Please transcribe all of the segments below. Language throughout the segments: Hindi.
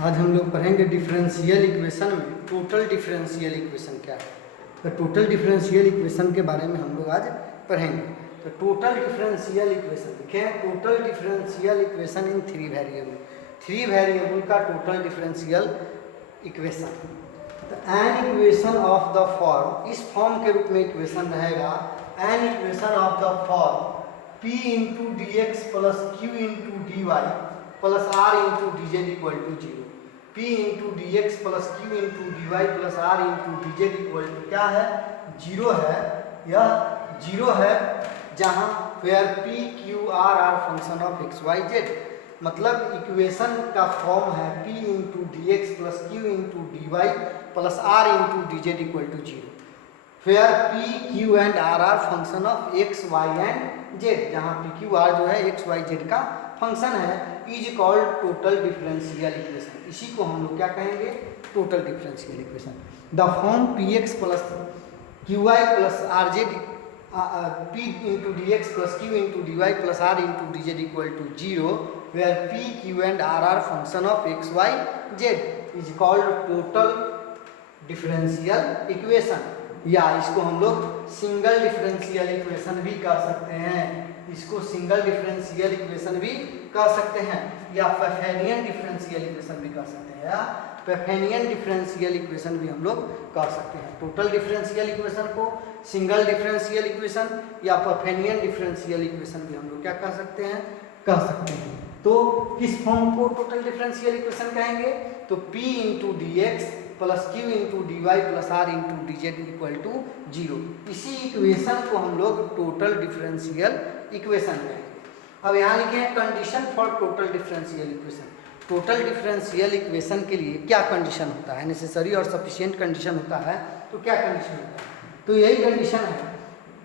आज हम लोग पढ़ेंगे डिफरेंशियल इक्वेशन में टोटल डिफरेंशियल इक्वेशन क्या है। तो टोटल डिफरेंशियल इक्वेशन के बारे में हम लोग आज पढ़ेंगे। तो टोटल डिफरेंशियल इक्वेशन देखें, total differential equation in three variable का टोटल डिफरेंशियल इक्वेशन। तो an equation of the form, इस फॉर्म के रूप में इक्वेशन रहेगा an equation of the form p into D x plus q into D y plus r into d z equal to zero. p into D x plus q into D y plus r into d z equal to क्या है, जीरो है। यह जीरो है जहाँ where p q r are function of x Y z, मतलब इक्वेशन का फॉर्म है p into D x plus q into D y plus r into d z equal to zero. Where p q and r are function of x y and z, जहाँ p q r जो है एक्स वाई जेड का फंक्शन है, is called total differential equation. इसी को हम लोग क्या कहेंगे, total differential equation. The form p x plus q y plus r z, p into D x plus q into D y plus r into d z equal to zero, where p q and r are function of x Y z, is called total differential equation. या इसको हम लोग सिंगल डिफरेंशियल इक्वेशन भी कह सकते हैं, इसको सिंगल डिफरेंशियल इक्वेशन भी कह सकते हैं, या पैफेनियन डिफरेंशियल इक्वेशन भी कह सकते हैं, या पैफेनियन डिफरेंशियल इक्वेशन भी हम लोग कह सकते हैं। टोटल डिफरेंशियल इक्वेशन को सिंगल डिफरेंशियल इक्वेशन या पैफेनियन डिफरेंशियल इक्वेशन भी हम लोग क्या कह सकते हैं, कह सकते हैं। तो किस फॉर्म को टोटल डिफरेंशियल इक्वेशन कहेंगे, तो p into D x plus q into D y plus r into d z equal to zero. इसी इक्वेशन को हम लोग टोटल डिफरेंशियल इक्वेशन कहेंगे। अब यहाँ लिखे हैं condition for total differential equation. Total differential equation के लिए क्या कंडीशन होता है, नेसेसरी और सफिशिएंट कंडीशन होता है। तो क्या कंडीशन होता है, तो यही कंडीशन है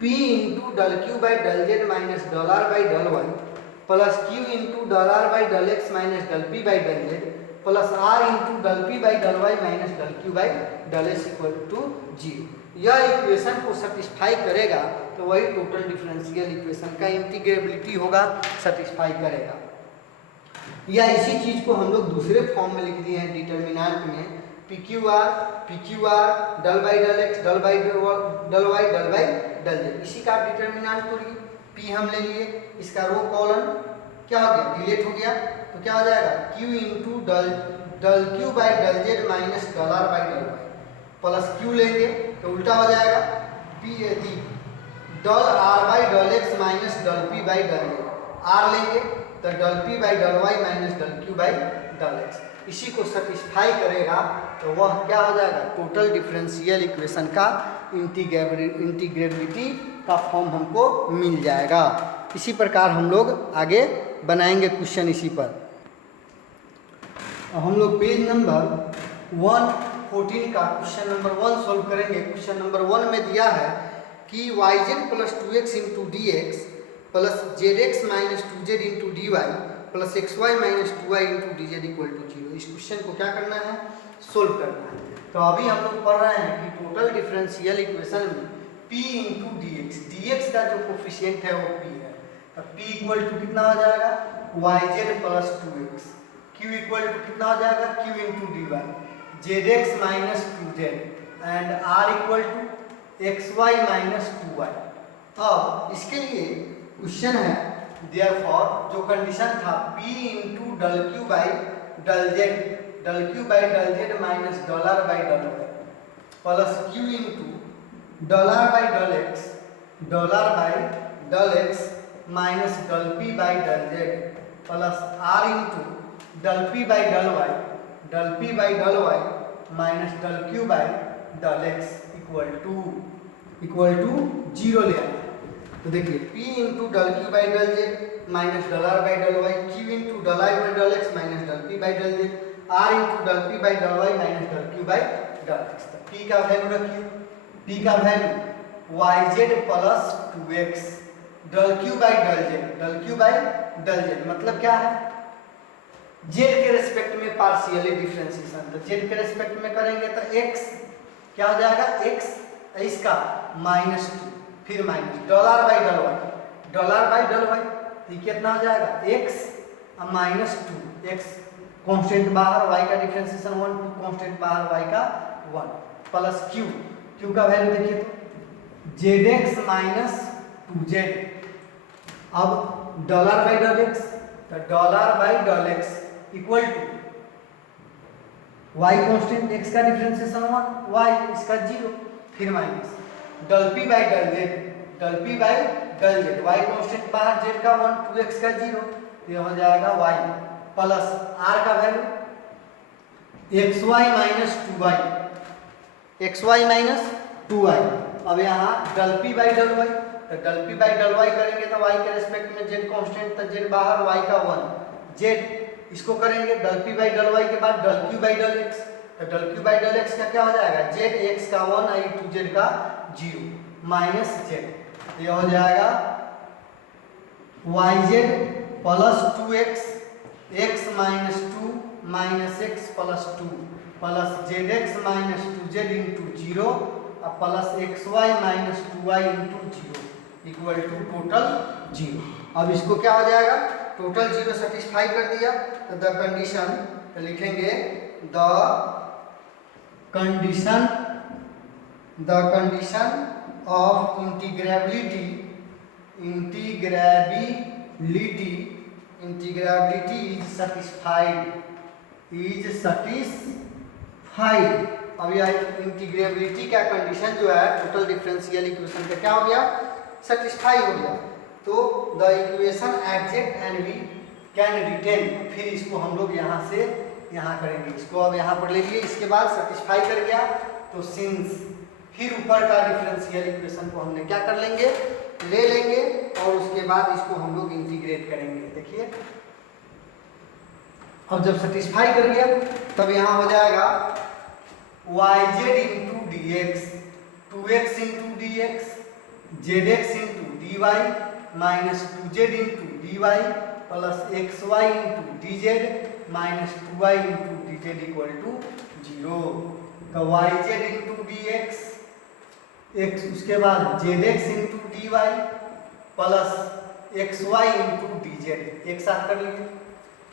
p into del Q by del Z minus dollar by del y plus q into dollar by del x minus del P by del z plus r into del P by del y minus del Q by del s equal to zero. यह इक्वेशन को सेटिस्फाई करेगा तो वही टोटल डिफरेंशियल इक्वेशन का इंटीग्रेबिलिटी होगा, सेटिस्फाई करेगा। या इसी चीज को हम लोग दूसरे फॉर्म में लिख दिए हैं डिटर्मिनेंट में, p q r del by del x del by del y del by del z. इसी का डिटर्मिनेंट तो पी हम ले लिए, इसका रो कॉलन क्या हो गया, डिलीट हो गया, तो क्या हो जाएगा q into del Q by del Z minus dollar by del y plus q लेंगे तो उल्टा हो जाएगा p del r by del x minus del p by del z, r लेंगे तो del p by del y minus del q by del x. इसी को सेटिस्फाई करेगा तो वह क्या हो जाएगा, टोटल डिफरेंशियल इक्वेशन का इंटीग्रेबिलिटी का फॉर्म हमको मिल जाएगा। इसी प्रकार हम लोग आगे बनाएंगे क्वेश्चन इसी पर। हम लोग पेज नंबर 114 का क्वेश्चन नंबर 1 सॉल्व करेंगे। क्वेश्चन नंबर 1 में दिया है कि y z plus 2x into D x plus z x minus 2z into D y plus x y minus 2y into d z equal to zero. इस क्वेश्चन को क्या करना है, सोल्व करना है। तो अभी हम लोग पढ़ रहे हैं कि टोटल डिफरेंशियल इक्वेशन में p इंटू डी एक्स का जो कोफिशिएंट है वो p है, तो p इक्वल टू कितना हो जाएगा, y z plus 2x, q equal to कितना हो जाएगा, q into D y, z x minus 2z and r equal to x y minus 2y। अब इसके लिए क्वेश्चन है देयरफॉर जो कंडीशन था p into del Q by del Z minus dollar by del y plus q into dollar by del x minus del P by del z plus r into del P by del y minus del Q by del x equal to zero ले आना। तो देखिए p into del Q by del Z minus dollar by del y, q into dollar by del x minus del P by del z, r into del P by del y minus del Q by del x. p का वैल्यू रखिए, p का value y z plus 2x del Q by del z मतलब क्या है, z के रेस्पेक्ट में पार्शियली डिफरेंशिएशन। तो z के रेस्पेक्ट में करेंगे तो x क्या हो जाएगा, x इसका माइनस 2 फिर minus dollar by del y, तो कितना हो जाएगा x माइनस 2 x कांस्टेंट बाहर y का डिफरेंशिएशन 1, कांस्टेंट बाहर y का 1 प्लस q का वैल्यू देखिए तो zx माइनस 2z। अब डॉलर बाई डॉल एक्स, तो del r by del x equal to y constant x का डिफरेंशिएशन 1, y इसका 0, फिर minus del p by del z, del p by del z, y constant बाहर z का 1, 2x का 0, ये हो जाएगा y प्लस r का value xy minus 2y, xy minus 2y। अब यहाँ डल p बाई डल y, तो del p by del y करेंगे तो y के रेस्पेक्ट में z कांस्टेंट, तो z बाहर y का 1, z इसको करेंगे डल p बाई डल y के बाद डल q बाई डल x, तो डल q बाई डल x का क्या हो जाएगा z, x का 1 आई 2z का 0 माइनस z, ये हो जाएगा yz plus 2x, x minus 2 minus x plus 2 plus zx minus 2z into 0 plus xy minus 2y into 0 equal to total 0। अब इसको क्या हो जाएगा, टोटल 0 सेटिस्फाई कर दिया तो द कंडीशन, तो लिखेंगे the condition of integrability is satisfied. अब यह इंटीग्रेबिलिटी का कंडीशन जो है टोटल डिफरेंशियल इक्वेशन का क्या हो गया, सेटिस्फाई हो गया। तो the equation exact and we can written, फिर इसको हम लोग यहाँ से यहाँ करेंगे, इसको अब यहाँ पर ले लिए, इसके बाद सेटिस्फाई कर गया तो सिंस, फिर ऊपर का डिफरेंशियल इक्वेशन को हमने क्या कर लेंगे, ले लेंगे और उसके बाद इसको हम लोग इंटीग्रेट करेंगे। देखिए अब जब सेटिस्फाई कर गया तब यहाँ हो जाएगा yz into D x, 2x into D x, zx into dy minus 2z into dy plus xy into dz minus 2y into dz equal to 0। तो yz इंटू डी एक्स, उसके बाद zx into dy plus xy into dz, एक साथ कर लीजिए।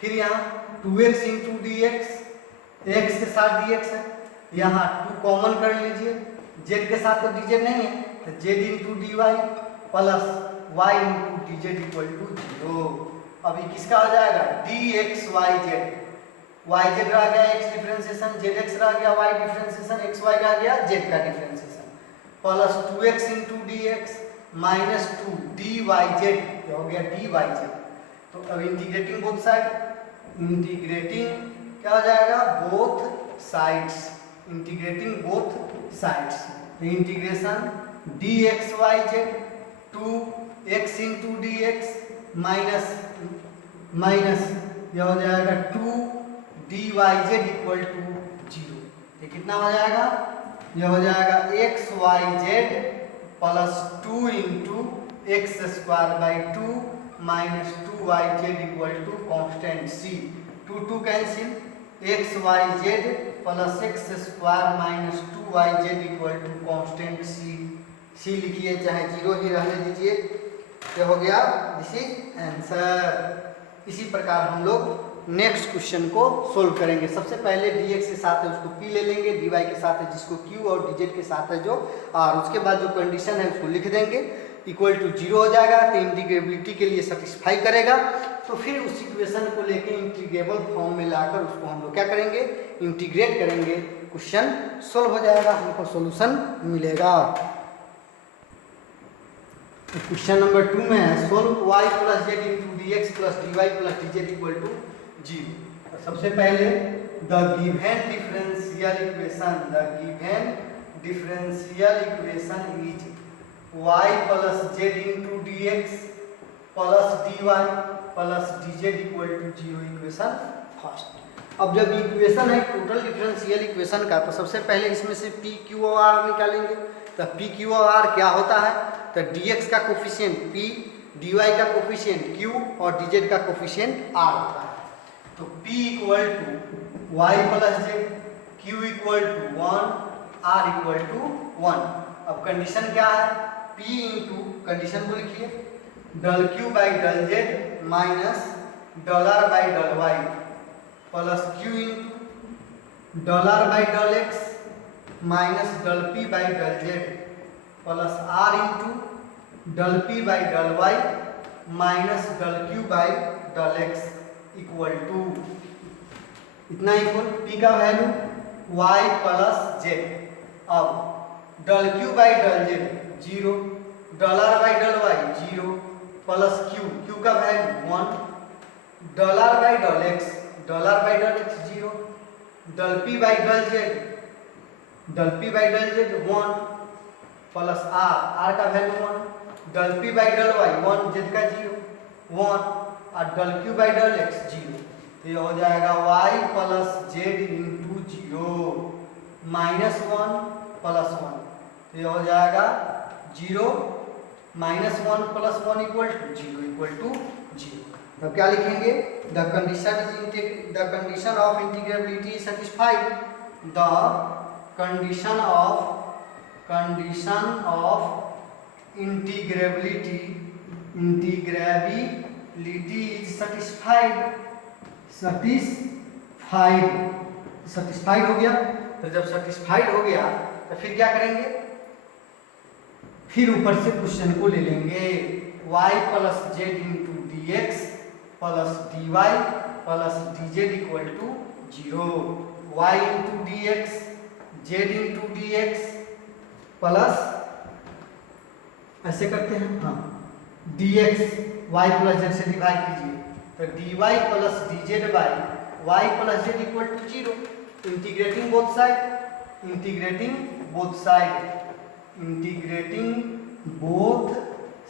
फिर यहाँ 2x into D x, x के साथ dx है, यहाँ 2 कॉमन कर लीजिए, z के साथ तो dz नहीं है, तो z into D y plus y into dz equal to 0। अभी किसका आ जाएगा dx yz रह गया x डिफरेंशिएशन, zx रह गया y डिफरेंशिएशन, xy रह गया z का differentiation, plus 2x into D x minus 2 dyz हो गया dyz। तो अब इंटीग्रेटिंग बोथ साइड, इंटीग्रेटिंग क्या हो जाएगा both sides, integrating both sides, integration dxyz 2x into D x minus यह हो जाएगा 2 dyz इक्वल टू 0। ये कितना हो जाएगा, यह हो जाएगा xyz plus 2 into x square by 2 minus 2yz equal to constant c, 2 cancel, xyz plus x square minus 2yz equal to constant c लिखिए, चाहे 0 ही रहने दीजिए, ये हो गया, दिस इज आंसर। इसी प्रकार हम लोग नेक्स्ट क्वेश्चन को सोल्व करेंगे। सबसे पहले dx के साथ है उसको p ले लेंगे, dy के साथ है जिसको q और dz के साथ है जो r, उसके बाद जो कंडीशन है उसको लिख देंगे, इक्वल टू 0 हो जाएगा, तो इंटीग्रेबिलिटी के लिए सेटिस्फाई करेगा। तो फिर उस इक्वेशन को लेके इंटीग्रेबल फॉर्म में लाकर उसको हम लोग क्या करेंगे, इंटीग्रेट करेंगे, क्वेश्चन सोल्व हो जाएगा, हमको सॉल्यूशन मिलेगा। तो क्वेश्चन नंबर 2 में है solve y plus Z into D x plus d y plus d z equal to 0। सबसे पहले the given differential equation is y plus Z into D x plus d y plus d z equal to 0, equation first. अब जब इक्वेशन है टोटल डिफरेंशियल इक्वेशन का, तो सबसे पहले इसमें से पी क्यू और आर निकालेंगे। तो पी क्यू और आर क्या होता है, तो dx का कोफिशिएंट p, dy का कोफिशिएंट q और dz का कोफिशिएंट r होता है। तो p equal to y plus z, q equal to 1, r equal to 1। अब कंडीशन क्या है, p इंटू, कंडीशन को लिखिए, del q by del z minus dollar by del y plus q into dollar by del x minus del P by del z plus r into del P by del y minus del Q by del x equal to इतना इक्वल पी का वैल्यू वाई प्लस जेड। अब del Q by del z 0, del r by del y 0 plus q का value 1, del r by del X 0, del P by del Z 1 plus are का value 1, del P by del Y 1 Z का 0 1 और del Q by del X 0। तो ये हो जाएगा Y plus Z into 0 minus 1 plus 1। तो ये हो जाएगा 0 माइनस 1 प्लस 1 इक्वल टू 0। तो क्या लिखेंगे? The condition of integrability satisfied. The condition of integrability is satisfied हो गया। तो जब सैटिस्फाइड हो गया तो फिर क्या करेंगे? फिर ऊपर से क्वेश्चन को ले लेंगे y plus Z into D x plus d y plus d z equal to 0, y into D x z into D x plus ऐसे करते हैं, हाँ, d x y plus z से डिवाइड कीजिए तो d y plus d Z by y plus z equal to 0। Integrating both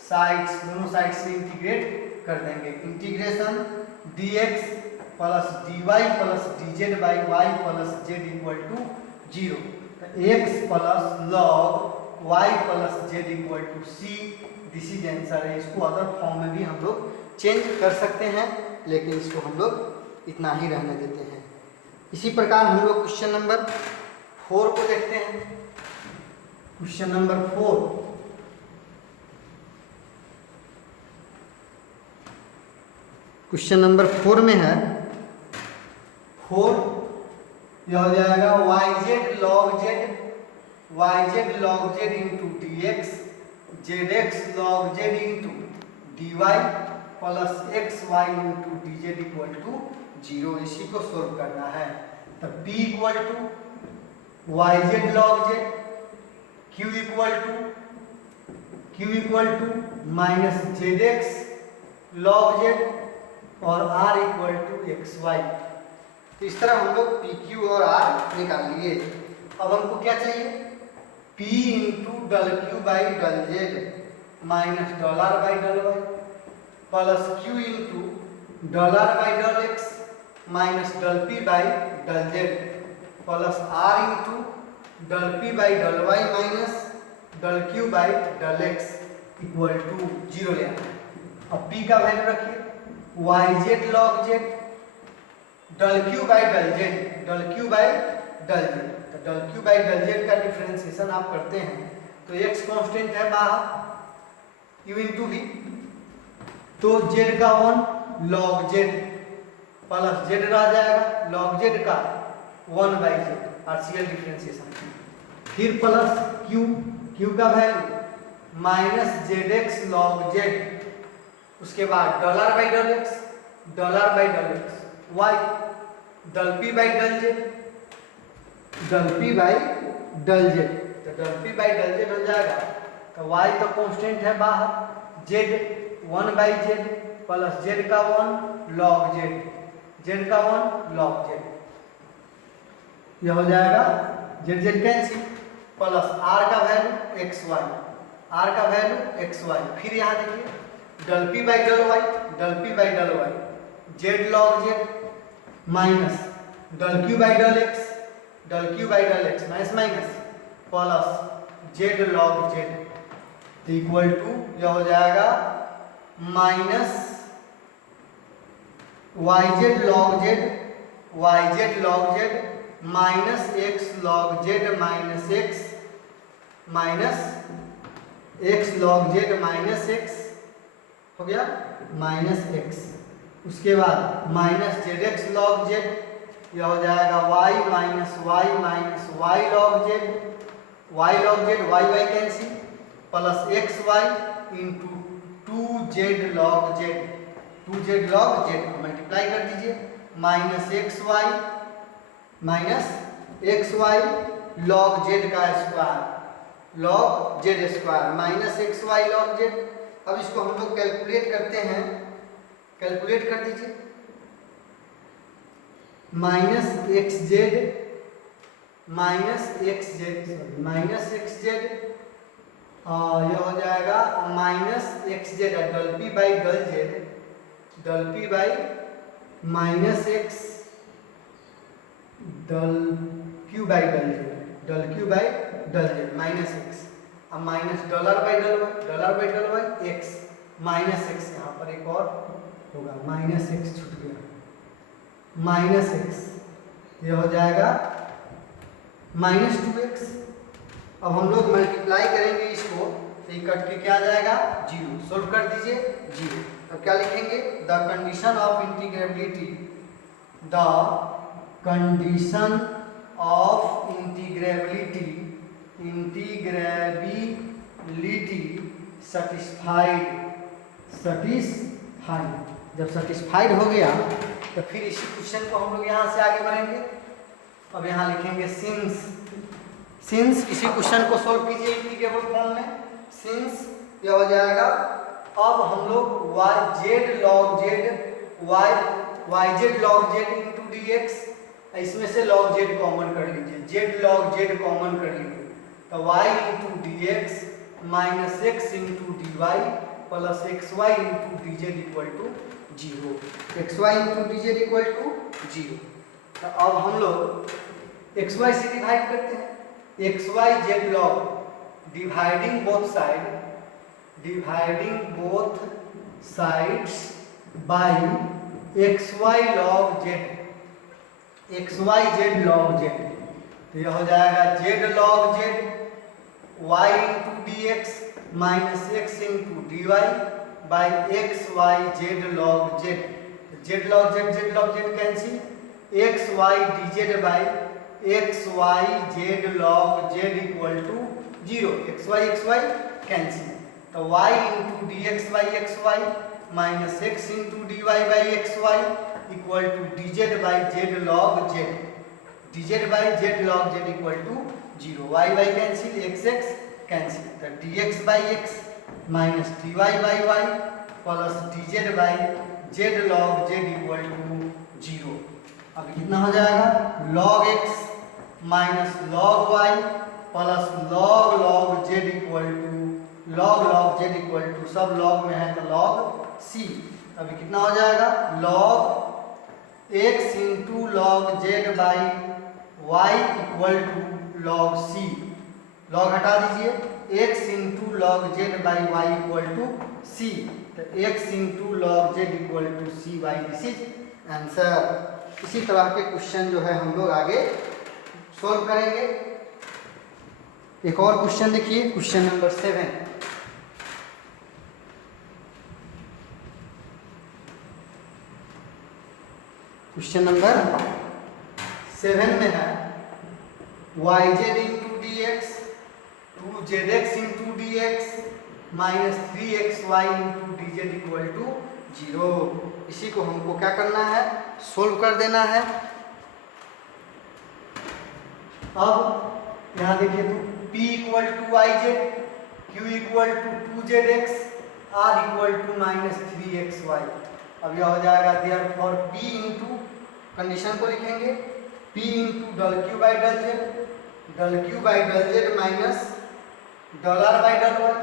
sides दोनों साइड से इंटीग्रेट कर देंगे। Integration dx plus dy plus dz by y plus z equal to 0। तो x plus log y plus z equal to c, this is answer है। इसको अदर फॉर्म में भी हम लोग चेंज कर सकते हैं, लेकिन इसको हम लोग इतना ही रहने देते हैं। इसी प्रकार हम लोग क्वेश्चन नंबर 4 को देखते हैं। क्वेश्चन नंबर 4, क्वेश्चन नंबर 4 में है 4, यह हो जाएगा yz log z into D x zx log z into dy plus x Y into d z equal to 0। इसी को सोल्व करना है। तो p equal to yz log z, q equal to minus zx log z और r equal to x y. तो इस तरह हम लोग पी क्यू और r निकाल लिए। अब हमको क्या चाहिए? p into del Q by del Z minus dollar by del y plus q into dollar by del x minus del P by del z plus r into del P by del y minus del Q by del x equal to 0 ले आना। अब p का वैल्यू रखिए yz log z del Q by del z, तो del Q by del z का डिफरेंशिएशन आप करते हैं तो x कांस्टेंट है बाहर u इंटू v, तो z का 1 log z प्लस z रह जाएगा log z का 1 बाई z पार्शियल डिफरेंशिएशन, फिर प्लस q का value minus zx log z, उसके बाद del r by del x y del P by del z, तो del P by del z हो जाएगा। तो y तो कांस्टेंट है बाहर, z 1 by Z plus z का 1 log z का 1 log z, यह हो जाएगा z कैंसिल प्लस r का वैल्यू एक्स वाई, फिर यहाँ देखिए del P by del Y Z log Z minus del Q by del x minus plus Z log Z equal to यह हो जाएगा minus Y Z log Z minus X log Z minus X log Z minus X हो गया माइनस एक्स, उसके बाद minus Z X log Z यह हो जाएगा y minus Y log Z, Y Y cancel, plus x Y into 2z log Z multiply कर दीजिए, minus X Y log Z का square, log Z square minus X Y log Z. अब इसको हम लोग कैलकुलेट करते हैं, कैलकुलेट कर दीजिए, माइनस एक्स जेड यह हो जाएगा minus X Z del P by minus X del Q by del Z minus X, अब minus dollar by del Y X minus X, यहाँ पर एक और होगा माइनस एक्स छूट गया, माइनस एक्स यह हो जाएगा माइनस 2x। अब हम लोग मल्टीप्लाई करेंगे इसको, तो ये कट के क्या आ जाएगा 0, सोल्व कर दीजिए 0। अब क्या लिखेंगे, the condition of integrability, the condition of integrability satisfied. जब सेटिस्फाइड हो गया तो फिर इसी क्वेश्चन को हम लोग यहाँ से आगे बढ़ेंगे। अब यहाँ लिखेंगे सिंस इसी क्वेश्चन को सोल्व कीजिए इंटीग्रेबल फॉर्म में, सिंस यह हो जाएगा, अब हम लोग y Z log z into D x, इसमें से लॉग जेड कॉमन कर लीजिए, जेड लॉग जेड कॉमन कर लीजिए, तो Y into D x minus x into D y plus x Y into d z equal to 0, x Y into d z equal to 0। तो अब हम लोग एक्स वाई से डिवाइड करते हैं, X Y Z log dividing both sides by x Y log Z, X Y Z log Z, तो यह हो जाएगा Z log Z Y into D x minus x into D Y by x Y Z log Z, Z log Z cancel, X Y D Z by x Y Z log Z equal to 0, x Y cancel, तो Y into D x by x y minus x into D Y by x y equal to d Z by z log z, d Z by z log Z equal to 0, y cancel, x cancel, तो d x by x minus d Y by y plus d Z by z log Z equal to 0। अब कितना हो जाएगा, log x minus log y plus log Z equal to log Z equal to, सब लॉग में है तो लॉग सी। अभी कितना हो जाएगा, log x into log z by y equal to log c, log हटा दीजिए, x into log z by y equal to c, तो x into log Z equal to c y, this is answer. इसी तरह के क्वेश्चन जो है हम लोग आगे सोल्व करेंगे। एक और क्वेश्चन देखिए, क्वेश्चन नंबर 7, क्वेश्चन नंबर 7 में है y z into D x 2zx into D x minus 3xy into d z equal to 0। इसी को हमको क्या करना है, सोल्व कर देना है। अब यहाँ देखिए तो p equal to y z, q equal to 2zx, r equal to minus 3xy। अब यह हो जाएगा देयरफॉर p इंटू, कंडीशन को लिखेंगे, p into del Q by del Z minus dollar by del y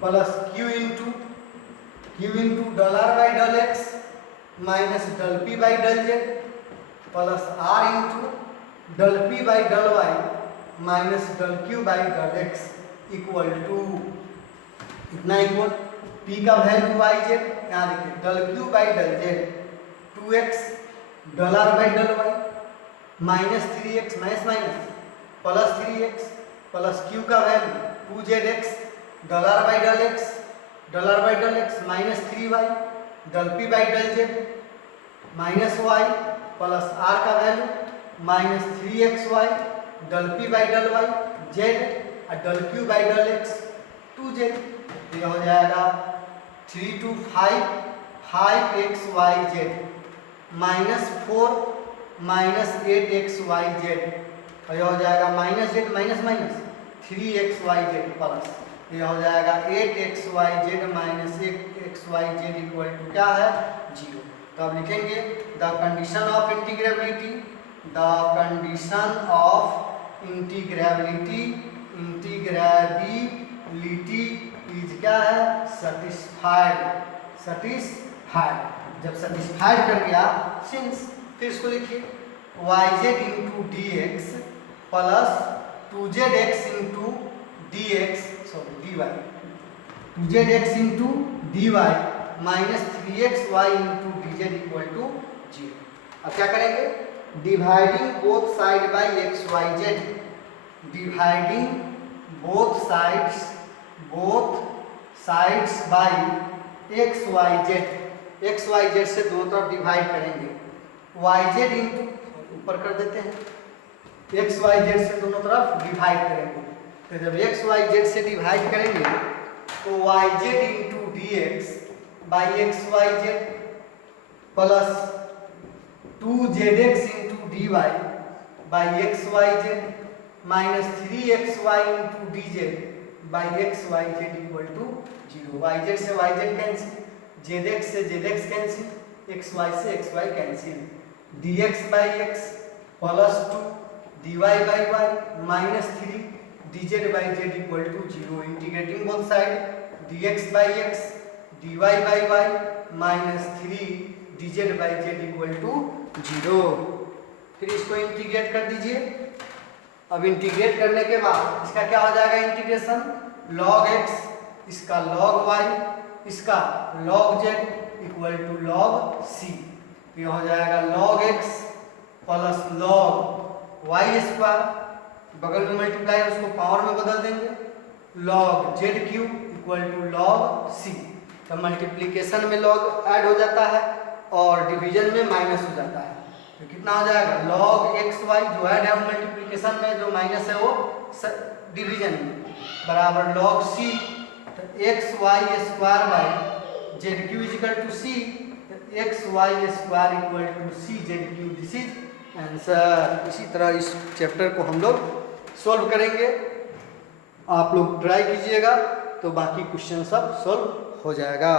plus q into dollar by del x minus del P by del z plus r into del P by del y minus del Q by del x equal to इतना, इक्वल p का वैल्यू वाई जेड, यहाँ देखिए del Q by del z 2x dollar by del y minus 3x minus plus 3x plus q का value 2zx dollar by del x minus 3y del p by del Z minus y plus are का value minus 3xy del P by del Y z और del Q by del x 2z। तो यह हो जाएगा 3 to 5xyz minus 4 minus 8xyz और यह हो जाएगा minus Z minus minus 3xyz plus यह हो जाएगा 8xyz minus 8xyz equal to क्या है 0। तो अब लिखेंगे the condition of integrability, the condition of integrability is क्या है सेटिस्फाइड। जब सेटिस्फाइड कर गया सिंस फिर इसको लिखिए yz into D x plus 2zx into D x d y 2zx into D y minus 3xy into d z equal to 0। अब क्या करेंगे dividing both side by x Y z, dividing both sides by x Y z से दोनों तरफ डिवाइड करेंगे yz इंटू ऊपर कर देते हैं एक्स वाई जेड से दोनों तरफ डिवाइड करेंगे। तो जब एक्स वाई जेड से डिवाइड करेंगे तो yz into D x by x Y z plus 2zx into D Y by x Y z minus 3xy into d Z by x Y z equal to 0। yz से yz कैंसिल, zx से zx कैंसिल, xy से xy cancel, dx by x plus 2 dy by y minus 3 dz by z equal to 0। Integrating both side dx by x dy by y minus 3 dz by z equal to 0। फिर इसको इंटीग्रेट कर दीजिए। अब इंटीग्रेट करने के बाद इसका क्या हो जाएगा इंटीग्रेशन log x, इसका log y, इसका log z equal to log c। ये हो जाएगा log x plus log y square, बगल में मल्टीप्लाई उसको पावर में बदल देंगे log z cube equal to log c। तो मल्टीप्लीकेशन में log ऐड हो जाता है और डिवीजन में माइनस हो जाता है। तो कितना हो जाएगा log xy जो ऐड है मल्टीप्लीकेशन में, जो माइनस है वो डिवीजन में बराबर log c। तो xy square by z cube equal to c, xy square equal to c z cube. This is answer. इसी तरह इस चैप्टर को हम लोग सॉल्व करेंगे। आप लोग ट्राई कीजिएगा तो बाकी क्वेश्चन सब सॉल्व हो जाएगा।